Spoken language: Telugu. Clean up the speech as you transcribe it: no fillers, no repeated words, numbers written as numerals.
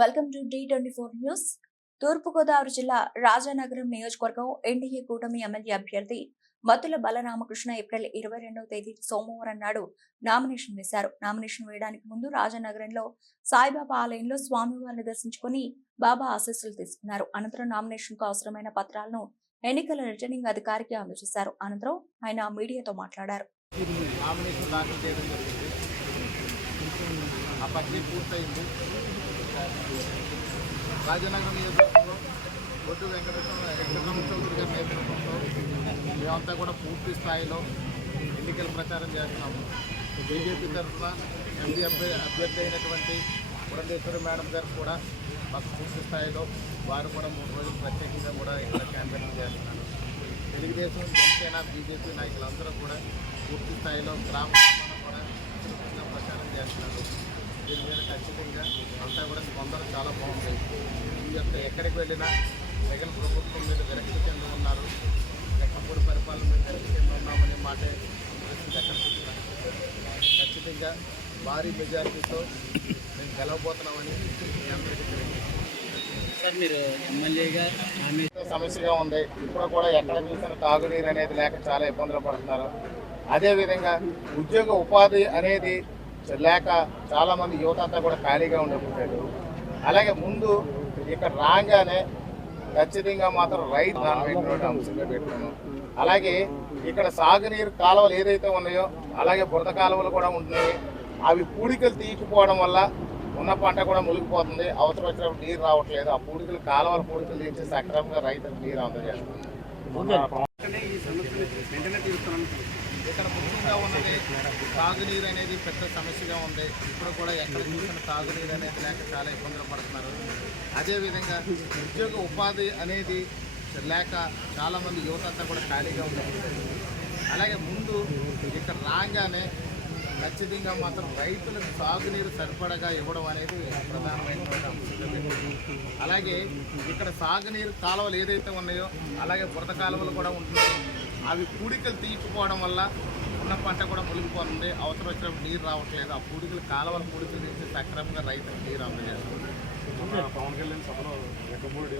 Welcome to D24 news. తూర్పుగోదావరి జిల్లా రాజానగరం నియోజకవర్గం ఎన్డీఏ కూటమి ఎమ్మెల్యే అభ్యర్థి మతుల బలరామకృష్ణ ఏప్రిల్ 22వ తేదీ సోమవారం నాడు నామినేషన్ వేశారు. నామినేషన్ వేయడానికి ముందు రాజానగరంలో సాయిబాబా ఆలయంలో స్వామివారిని దర్శించుకుని బాబా ఆశీస్సులు తీసుకున్నారు. అనంతరం నామినేషన్ కు అవసరమైన పత్రాలను ఎన్నికల రిటర్నింగ్ అధికారికి అందజేశారు. అనంతరం ఆయన మీడియాతో మాట్లాడారు. రాజానగరం నియోజకవర్గంలో బొడ్డు వెంకటరమణ చౌదరి గారి నేతృత్వంలో మేమంతా కూడా పూర్తి స్థాయిలో ఎన్నికల ప్రచారం చేస్తున్నాము. బీజేపీ తరఫున ఎంపీ అభ్యర్థి అయినటువంటి పురంధేశ్వరి మేడం గారు కూడా మాకు పూర్తి స్థాయిలో వారు కూడా 3 రోజులు ప్రత్యేకంగా కూడా ఇక్కడ క్యాంపెయిన్ చేస్తున్నారు. తెలుగుదేశం, జనసేన, బీజేపీ నాయకులందరూ కూడా పూర్తి స్థాయిలో గ్రామంలో కూడా ప్రచారం చేస్తున్నారు. దీని మీద ఖచ్చితంగా అంతా కూడా స్పందన చాలా బాగుంది. ఈ యొక్క ఎక్కడికి వెళ్ళినా జగన్ ప్రభుత్వం మీద విరక్తి చెంది ఉన్నారు. లెక్కపూడి పరిపాలన మీద విరక్తి చెంది ఉన్నామనే మాటే ఖచ్చితంగా భారీ మెజారిటీతో మేము గెలవబోతున్నామని మీ అందరికీ తెలియజేస్తున్నాం. సమస్యగా ఉంది. ఇప్పుడు కూడా ఎక్కడ చూసిన తాగునీరు అనేది లేక చాలా ఇబ్బందులు పడుతున్నారు. అదేవిధంగా ఉద్యోగ ఉపాధి అనేది లేక చాలామంది యువత అంతా కూడా ఖాళీగా ఉండిపోయారు. అలాగే ముందు ఇక్కడ రాగానే ఖచ్చితంగా మాత్రం రైతు నానబెట్టినటువంటి అంశంగా పెట్టుకున్నాం. అలాగే ఇక్కడ సాగునీరు కాలువలు ఏదైతే ఉన్నాయో అలాగే బురద కాలువలు కూడా ఉంటున్నాయి. అవి పూడికలు తీయకపోవడం వల్ల ఉన్న పంట కూడా మునిగిపోతుంది. అవసరం వచ్చినప్పుడు నీరు రావట్లేదు. ఆ పూడికలు కాలువల పూడికలు తీసి సక్రమంగా రైతులకు నీరు అందజేస్తుంది. ఇక్కడ ముఖ్యంగా ఉన్నది తాగునీరు అనేది పెద్ద సమస్యగా ఉంది. ఇప్పుడు కూడా ఎక్కడ చూసిన తాగునీరు అనేది లేక చాలా ఇబ్బందులు పడుతున్నారు. అదేవిధంగా ఉద్యోగ ఉపాధి అనేది లేక చాలామంది యువత అంతా కూడా ఖాళీగా ఉండిపోయారు. అలాగే ముందు ఇక్కడ రాగానే ఖచ్చితంగా మాత్రం రైతులకు సాగునీరు సరిపడగా ఇవ్వడం అనేది ప్రధానమైనటువంటి అంశం. అలాగే ఇక్కడ సాగునీరు కాలువలు ఏదైతే ఉన్నాయో అలాగే బురద కాలువలు కూడా ఉంటున్నాయి. అవి పూడికలు తీయకపోవడం వల్ల ఉన్న పంట కూడా మునిగిపోతుంది. అవసరం వచ్చినప్పుడు నీరు రావట్లేదు. ఆ పూడికలు కాలువల పూడికలు తీసి సక్రమంగా రైతులకు నీరు అందజేస్తుంది.